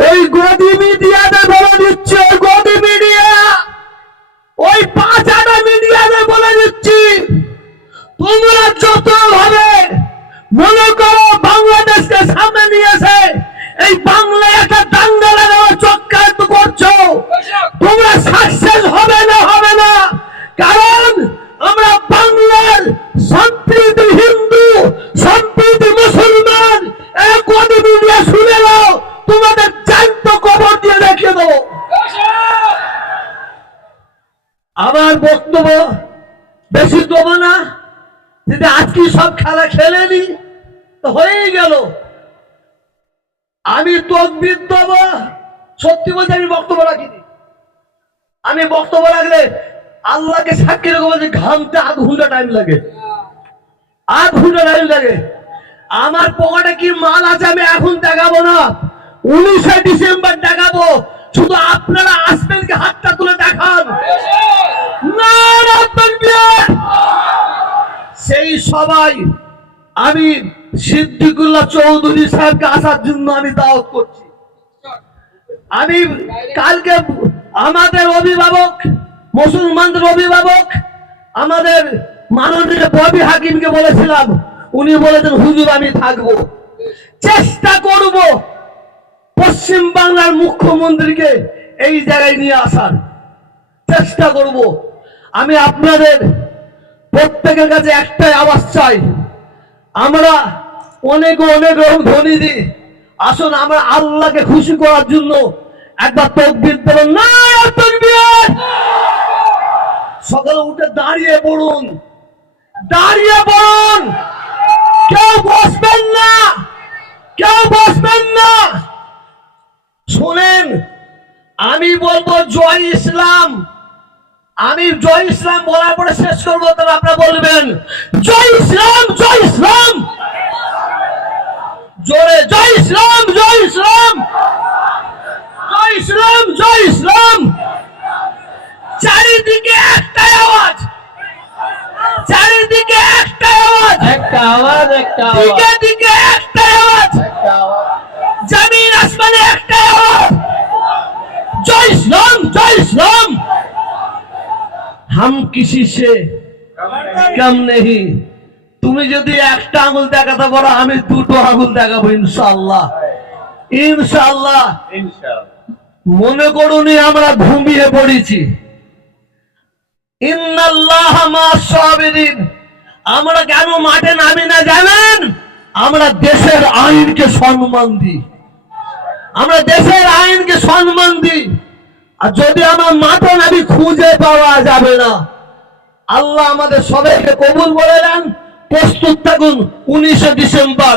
ওই গদি মিডিয়াতে বলে দিচ্ছি, ওই গদি মিডিয়া। ওই পাঁচ আটা মিডিয়াতে বলে দিচ্ছি, তোমরা যত ভাবে মনে করো বাংলাদেশকে সামনে নিয়েছে, এই বাংলায় একটা দাঙ্গা বক্তব্য? বেশি দেবো না। যদি আজকে সব খেলা খেলে নি হয়েই গেল। আমি তকবির দেব। সত্যি বলতে আমি বক্তব্য রাখিনি। আমি বক্তব্য রাখলে আল্লাহকে সাক্ষী রেখে বলছি, ঘামতে আধ ঘণ্টা টাইম লাগে। আধ ঘণ্টা টাইম লাগে। আমার পকেটে কি মাল আছে আমি এখন দেখাবো না। উনিশে ডিসেম্বর দেখাবো। শুধু আপনারা আসবেন হাতটা তুলে দেখান না না, তাকবীর! সেই সবাই, আমি সিদ্দিকুল্লাহ চৌধুরী সাহেবকে আসার জন্য আমি দাওয়াত করছি। আমি কালকে আমাদের অভিভাবক, মুসলমানদের অভিভাবক, আমাদের মাননীয় ববি হাকিমকে বলেছিলাম, উনি বলেছেন, হুজুর, আমি থাকব। চেষ্টা করব পশ্চিম বাংলার মুখ্যমন্ত্রীকে এই জায়গায় নিয়ে আসার। চেষ্টা করব। আমি আপনাদের প্রত্যেকের কাছে একটাই আওয়াজ চাই। আমরা অনেক অনেক রকম ধ্বনি দিই আসুন, আমরা আল্লাহকে খুশি করার জন্য একবার তকবির দেবেন না সকালে উঠে দাঁড়িয়ে পড়ুন। দাঁড়িয়ে পড়ুন। কেউ বসবেন না। কেউ বসবেন না। শোনেন, আমি বলব জয় ইসলাম। আমি জয় ইসলাম বলার পরে শেষ করব তবে আপনারা বলবেন জয় ইসলাম জয় ইসলাম! জোরে জয় ইসলাম জয় ইসলাম! জয় ইসলাম জয় ইসলাম! চারিদিকে একটাই আওয়াজ। চারিদিকে একটাই আওয়াজ। একটা আওয়াজ একটা আওয়াজ। হাম কিসি সে কাম নেহি তুমি যদি একটা আঙুল দেখাতে পারো আমি দুটো আঙুল দেখাবো ইনশাল্লাহ ইনশাল্লাহ মনে করুনি আমরা ঘুমিয়ে পড়েছি আমরা কেন মাঠে নামি না জানেন আমরা দেশের আইনকে সম্মান দিই আমরা দেশের আইনকে সম্মান দিই আর যদি আমার মাঠে নাবি খুঁজে পাওয়া যাবে না, আল্লাহ আমাদের সবাইকে কবুল বলে দেন প্রস্তুত থাকুন, উনিশে ডিসেম্বর